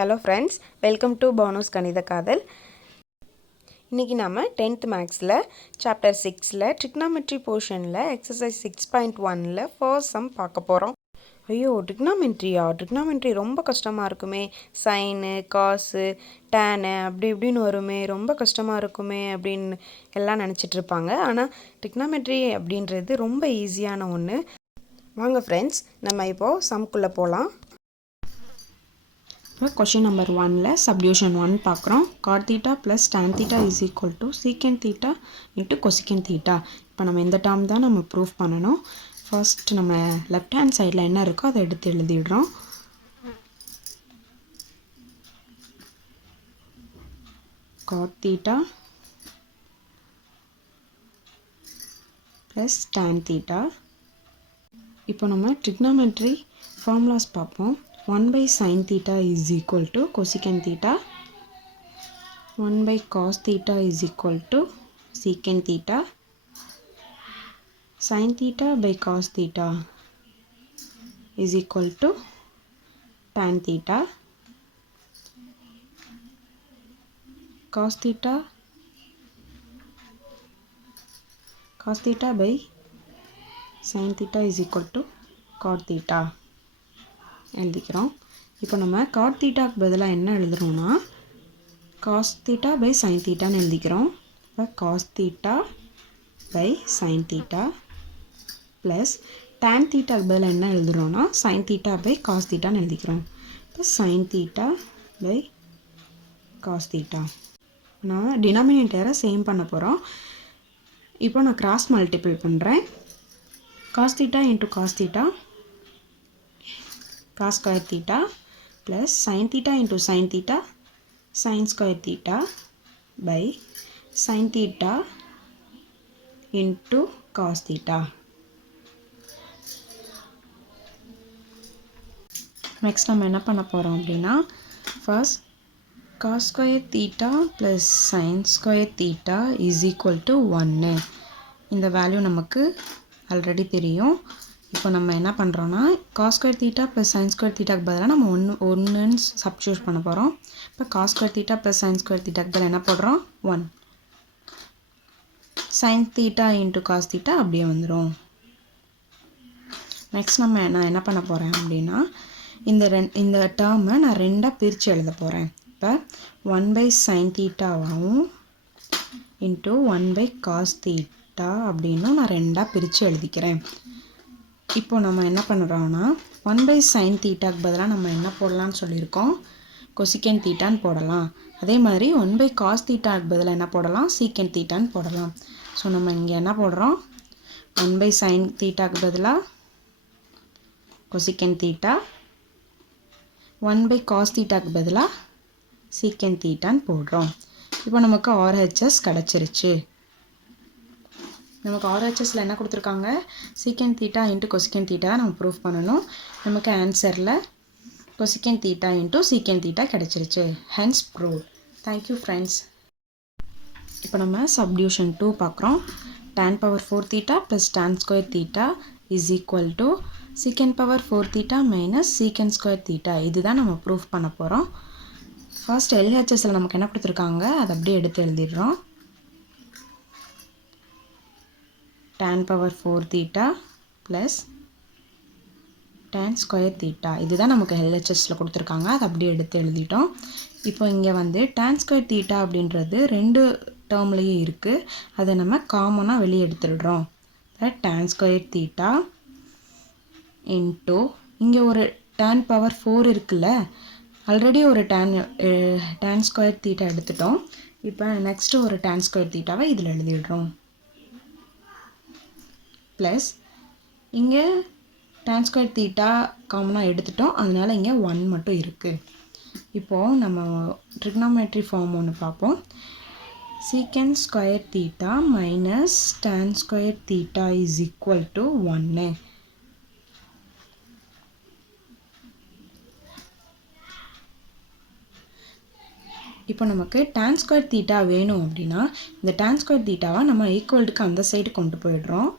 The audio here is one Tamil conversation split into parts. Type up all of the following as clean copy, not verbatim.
Hello friends, welcome to Bonus கணித காதல். இன்னைக்கு நாம 10th மேக்ஸ்ல சாப்டர் 6ல trigonometry போர்ஷன்ல எக்ஸசைஸ் 6.1ல ஃபர்ஸ்ட் சம் பார்க்க போறோம். ஐயோ trigonometry ரொம்ப கஷ்டமா இருக்குமே. sin, cos, tan அப்படி இப்படின்னு வருமே, ரொம்ப கஷ்டமா இருக்குமே அப்படின்னு எல்லாம் நினைச்சிட்டு இருப்பாங்க. ஆனா trigonometry அப்படின்றது ரொம்ப ஈஸியான ஒன்று. வாங்க ஃப்ரெண்ட்ஸ், நம்ம இப்போ சம்குள்ள போலாம். Question number 1ல subdivision 1 பார்க்குறோம். cot theta plus tan theta is equal to secant theta into cosecant theta. இப்போ நம்ம இந்த டேர்ம் தான் நம்ம ப்ரூஃப் பண்ணணும். ஃபர்ஸ்ட் நம்ம லெஃப்ட் ஹேண்ட் சைடில் என்ன இருக்கோ அதை எடுத்து எழுதிடுறோம். cot theta plus tan theta. இப்போ நம்ம trigonometry formulas பார்ப்போம். 1 by sin theta is equal to cosecant theta. 1 by cos theta is equal to secant theta. Sin theta by cos theta is equal to tan theta. Cos theta by sin theta is equal to cot theta. எழுதிக்கிறோம். இப்போ நம்ம cot thetaக்கு பதிலாக என்ன எழுதுறோம்னா cos theta by sin thetaன்னு எழுதிக்கிறோம். இப்போ cos theta by sin theta plus tan thetaக்கு பதிலாக என்ன எழுதுறோம்னா sin theta by cos thetaன்னு எழுதிக்கிறோம். இப்போ sin theta by cos theta. நான் டினாமினேட்டரை சேம் பண்ண போகிறோம். இப்போ நான் கிராஸ் மல்டிபிள் பண்ணுறேன். cos theta into cos theta cos square theta plus sin theta into sin theta sin square theta by sin theta into cos theta. Next நம்ம என்ன பண்ண போகிறோம் அப்படின்னா first cos square theta plus sin square theta is equal to 1. இந்த வேல்யூ நமக்கு ஆல்ரெடி தெரியும். இப்போ நம்ம என்ன பண்ணுறோன்னா cos square theta plus sin square thetaக்கு பதிலாக நம்ம ஒன்றுன்னு சப்ஸ்டியூட் பண்ண போகிறோம். இப்போ cos square theta plus sin square thetaக்கு பதிலாக என்ன போடுறோம் 1. sin theta into cos theta அப்படியே வந்துடும். நெக்ஸ்ட் நான் என்ன பண்ண போகிறேன் அப்படின்னா இந்த டேர்மை நான் ரெண்டாக பிரித்து எழுத போகிறேன். இப்போ 1 by sin thetaவாகவும் into 1 by cos theta அப்படின்னு நான் ரெண்டாக பிரித்து எழுதிக்கிறேன். இப்போ நம்ம என்ன பண்ணுறோம்னா 1 by sin thetaக்கு பதிலாக நம்ம என்ன போடலான்னு சொல்லியிருக்கோம் cosecant thetaன்னு போடலாம். அதே மாதிரி 1 by cos thetaக்கு பதிலாக என்ன போடலாம் secant thetaன்னு போடலாம். ஸோ நம்ம இங்கே என்ன போடுறோம் 1 by sin thetaக்கு பதிலாக cosecant theta, 1 by cos thetaக்கு பதிலாக secant thetaன்னு போடுறோம். இப்போ நமக்கு RHS கிடச்சிருச்சு. நமக்கு RHSல என்ன கொடுத்துருக்காங்க secant theta into cosecant theta நம்ம ப்ரூஃப் பண்ணணும். நமக்கு ஆன்சரில் cosecant theta into secant theta கிடச்சிருச்சு. Hence prove. Thank you friends. இப்போ நம்ம சப்டிவிஷன் 2 பார்க்குறோம். tan power 4 theta plus tan square theta is equal to secant power 4 theta minus secant square theta. இதுதான் நம்ம ப்ரூஃப் பண்ண போகிறோம். ஃபர்ஸ்ட் LHSல நமக்கு என்ன கொடுத்துருக்காங்க அதை அப்படியே எடுத்து எழுதிடுறோம். tan power 4 theta plus tan square theta இதுதான் நமக்கு LHSல கொடுத்துருக்காங்க. அதை அப்படியே எடுத்து எழுதிட்டோம். இப்போ இங்கே வந்து tan square theta அப்படின்றது ரெண்டு டேர்ம்லேயே இருக்குது. அதை நம்ம காமனாக வெளியே எடுத்துடுறோம். tan square theta into இங்கே ஒரு tan power 4 இருக்குல்ல, ஆல்ரெடி ஒரு tan square theta எடுத்துட்டோம். இப்போ நெக்ஸ்ட்டு ஒரு tan square thetaவை இதில் எழுதிடுறோம். ப்ளஸ் இங்கே tan square theta காமனாக எடுத்துட்டோம், அதனால் இங்கே 1 மட்டும் இருக்குது. இப்போது நம்ம trigonometry ஃபார்ம் ஒன்று பார்ப்போம். secant square theta minus tan square theta is equal to 1. இப்போ நமக்கு tan square theta வேணும் அப்படின்னா இந்த tan square thetaவை நம்ம ஈக்குவல்டுக்கு அந்த சைடு கொண்டு போயிடுறோம்.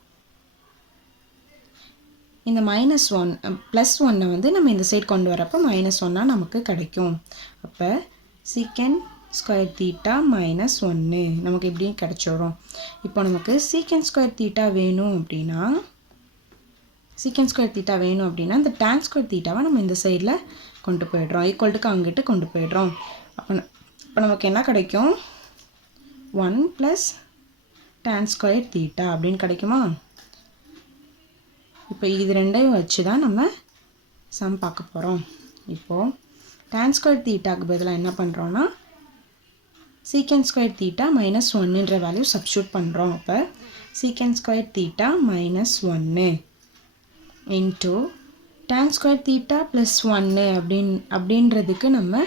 இந்த -1 +1 வந்து நம்ம இந்த சைடு கொண்டு வரப்போ -1 நமக்கு கிடைக்கும். அப்போ சீக்கன் ஸ்கொயர் தீட்டா -1 நமக்கு இப்படியும் கிடச்சிடும். இப்போ நமக்கு சீக்கன் ஸ்கொயர் தீட்டா வேணும் அப்படின்னா இந்த tan ஸ்கொயர் தீட்டாவை நம்ம இந்த சைடில் கொண்டு போயிடுறோம். ஈக்குவல்ட்டுக்கு அங்கிட்டு கொண்டு போயிடுறோம். அப்போ நமக்கு என்ன கிடைக்கும்? 1 + tan ஸ்கொயர் தீட்டா அப்படின்னு கிடைக்குமா? இப்போ இது ரெண்டையும் வச்சு தான் நம்ம சம் பார்க்க போகிறோம். இப்போது tan ஸ்கொயர் தீட்டாக்கு பதிலாக என்ன பண்ணுறோன்னா சீக்கன் ஸ்கொயர் தீட்டா -1ன்ற வேல்யூ சப்ஸ்டியூட் பண்ணுறோம். அப்போ சீக்கன் square theta -1 into tan square theta +1 அப்படின்றதுக்கு நம்ம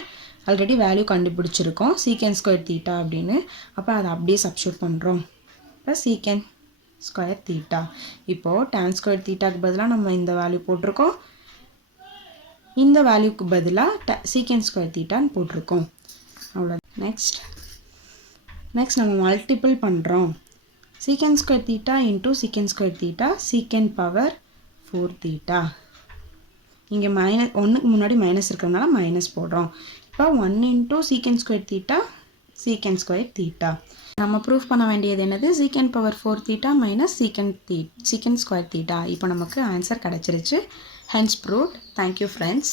ஆல்ரெடி வேல்யூ கண்டுபிடிச்சிருக்கோம் சீக்கன் ஸ்கொயர் தீட்டா அப்படின்னு. அப்போ அதை அப்படியே சப்ஸ்டியூட் பண்ணுறோம். இப்போ சீக்கன் ஸ்கொயர் தீட்டா. இப்போது tan ஸ்கொயர் தீட்டாக்கு பதிலாக நம்ம இந்த வேல்யூ போட்டிருக்கோம். இந்த வேல்யூக்கு பதிலாக சீக்கன் ஸ்கொயர் தீட்டான்னு போட்டிருக்கோம். அவ்வளோ. நெக்ஸ்ட் நம்ம மல்டிபிள் பண்ணுறோம். சீக்கன் ஸ்கொயர் தீட்டா இன்ட்டு சீக்கன் ஸ்கொயர் தீட்டா சீக்கன் பவர் 4 தீட்டா. இங்கே ஒன்றுக்கு முன்னாடி மைனஸ் இருக்கிறதுனால மைனஸ் போடுறோம். இப்போ 1 இன்ட்டு சீக்கன் ஸ்கொயர் தீட்டா சீக்கன் ஸ்கொயர் தீட்டா. நம்ம ப்ரூஃப் பண்ண வேண்டியது என்னது? சீக்கன் பவர் 4 தீட்டா மைனஸ் சீக்கன் ஸ்கொயர் தீட்டா. இப்போ நமக்கு ஆன்சர் கிடச்சிருச்சு. Hence proved. Thank you friends.